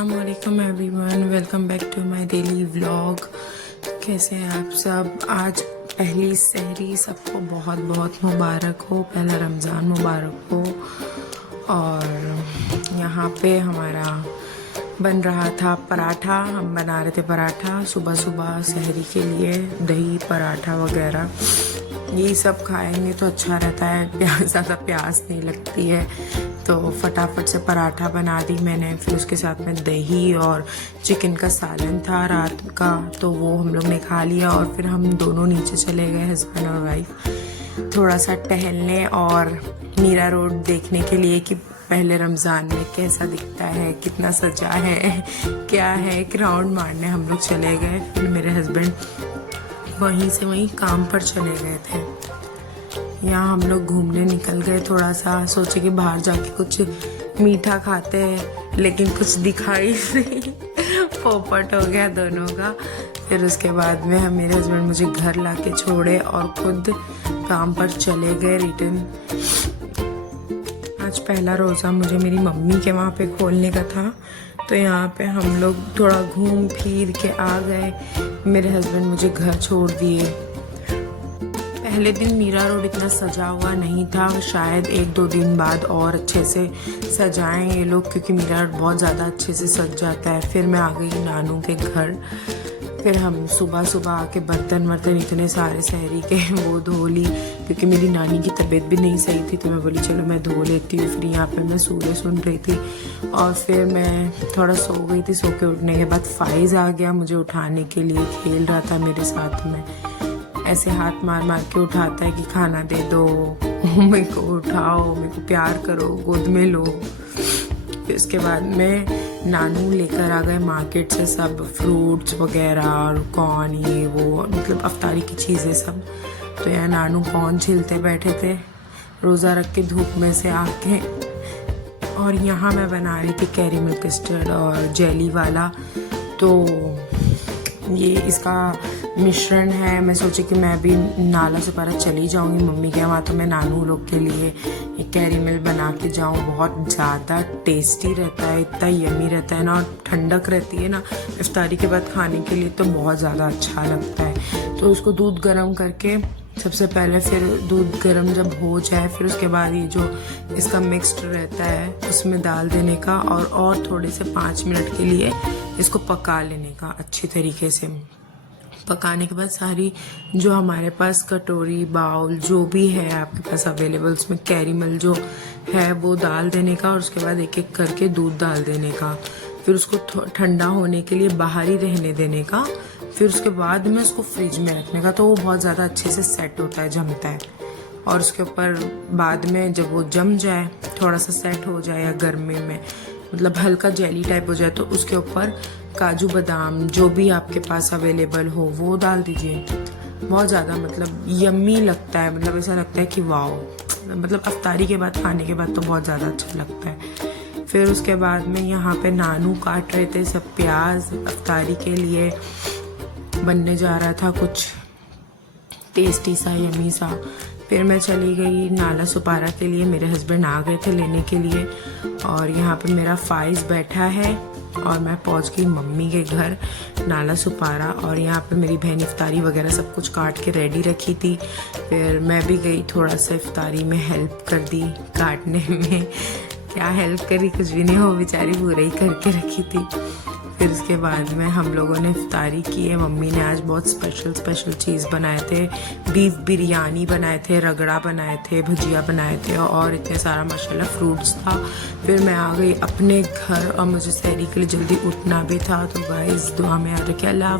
अस्सलामुअलैकुम everyone, welcome back to my daily vlog. कैसे हैं आप सब? आज पहली सहरी सबको बहुत बहुत मुबारक हो, पहला रमज़ान मुबारक हो। और यहाँ पे हमारा बन रहा था पराठा, हम बना रहे थे पराठा सुबह सुबह सहरी के लिए। दही पराठा वगैरह यही सब खाएंगे तो अच्छा रहता है, ज़्यादा प्यास नहीं लगती है। तो फटाफट से पराठा बना दी मैंने। फिर उसके साथ में दही और चिकन का सालन था रात का, तो वो हम लोग ने खा लिया। और फिर हम दोनों नीचे चले गए, हस्बैंड और वाइफ, थोड़ा सा टहलने और मीरा रोड देखने के लिए कि पहले रमज़ान में कैसा दिखता है, कितना सजा है, क्या है। एक राउंड मारने हम लोग चले गए। फिर मेरे हस्बैंड वहीं से वहीं काम पर चले गए थे। यहाँ हम लोग घूमने निकल गए, थोड़ा सा सोचे कि बाहर जाके कुछ मीठा खाते हैं, लेकिन कुछ दिखाई नहीं, पोपट हो गया दोनों का। फिर उसके बाद में मेरे हस्बैंड मुझे घर लाके छोड़े और खुद काम पर चले गए रिटर्न। आज पहला रोज़ा मुझे मेरी मम्मी के वहाँ पे खोलने का था, तो यहाँ पे हम लोग थोड़ा घूम फिर के आ गए। मेरे हस्बैंड मुझे घर छोड़ दिए। पहले दिन मीरा रोड इतना सजा हुआ नहीं था, शायद 1-2 दिन बाद और अच्छे से सजाएं ये लोग, क्योंकि मीरा रोड बहुत ज़्यादा अच्छे से सज जाता है। फिर मैं आ गई नानू के घर। फिर हम सुबह सुबह आके बर्तन इतने सारे सहरी के वो धो ली, क्योंकि मेरी नानी की तबीयत भी नहीं सही थी, तो मैं बोली चलो मैं धो लेती हूँ। फिर यहाँ पे मैं सूर्य सुन रही थी और फिर मैं थोड़ा सो गई थी। सो के उठने के बाद फाइज आ गया मुझे उठाने के लिए, खेल रहा था मेरे साथ में, ऐसे हाथ मार मार के उठाता है कि खाना दे दो, मेरे को उठाओ, मेरे को प्यार करो, गोद में लो। फिर उसके बाद में नानू लेकर आ गए मार्केट से सब फ्रूट्स वगैरह और कॉर्न, ये वो, मतलब अफ्तारी की चीज़ें सब। तो यहाँ नानू कॉर्न छिलते बैठे थे रोज़ा रख के धूप में से आके। और यहाँ मैं बना रही थी कैरेमल कस्टर्ड और जेली वाला। तो ये इसका मिश्रण है। मैं सोची कि मैं भी नाला सुपारा चली जाऊंगी मम्मी के वहाँ, तो मैं नानू लोग के लिए ये कैरेमल बना के जाऊँ। बहुत ज़्यादा टेस्टी रहता है, इतना यमी रहता है ना, और ठंडक रहती है ना इफ्तारी के बाद खाने के लिए, तो बहुत ज़्यादा अच्छा लगता है। तो उसको दूध गर्म करके सबसे पहले, फिर दूध गर्म जब हो जाए, फिर उसके बाद ये जो इसका मिक्स्ड रहता है उसमें डाल देने का, और थोड़े से 5 मिनट के लिए इसको पका लेने का अच्छी तरीके से। पकाने के बाद सारी जो हमारे पास कटोरी बाउल जो भी है आपके पास अवेलेबल, उसमें कैरेमल जो है वो डाल देने का, और उसके बाद एक एक करके दूध डाल देने का। फिर उसको ठंडा होने के लिए बाहर ही रहने देने का। फिर उसके बाद में उसको फ्रिज में रखने का, तो वो बहुत ज़्यादा अच्छे से सेट होता है, जमता है। और उसके ऊपर बाद में जब वो जम जाए, थोड़ा सा सेट हो जाए, या गर्मी में मतलब हल्का जेली टाइप हो जाए, तो उसके ऊपर काजू बादाम जो भी आपके पास अवेलेबल हो वो डाल दीजिए। बहुत ज़्यादा मतलब यम्मी लगता है, मतलब ऐसा लगता है कि वाओ, मतलब अफ्तारी के बाद खाने के बाद तो बहुत ज़्यादा अच्छा लगता है। फिर उसके बाद में यहाँ पे नानू काट रहे थे सब प्याज, अफ्तारी के लिए बनने जा रहा था कुछ टेस्टी सा, यमी सा। फिर मैं चली गई नाला सुपारा के लिए, मेरे हस्बैंड आ गए थे लेने के लिए। और यहाँ पे मेरा फाइज बैठा है और मैं पहुँच गई मम्मी के घर नाला सुपारा। और यहाँ पे मेरी बहन इफ्तारी वगैरह सब कुछ काट के रेडी रखी थी। फिर मैं भी गई, थोड़ा सा इफ्तारी में हेल्प कर दी काटने में। क्या हेल्प करी, कुछ भी नहीं, हो बेचारी पूरा ही करके रखी थी। फिर उसके बाद में हम लोगों ने इफ्तारी की है। मम्मी ने आज बहुत स्पेशल चीज़ बनाए थे, बीफ बिरयानी बनाए थे, रगड़ा बनाए थे, भजिया बनाए थे, और इतने सारा माशाल्लाह फ्रूट्स था। फिर मैं आ गई अपने घर और मुझे सहरी के लिए जल्दी उठना भी था, तो गाइस दुआ में याद रखिए। अल्लाह।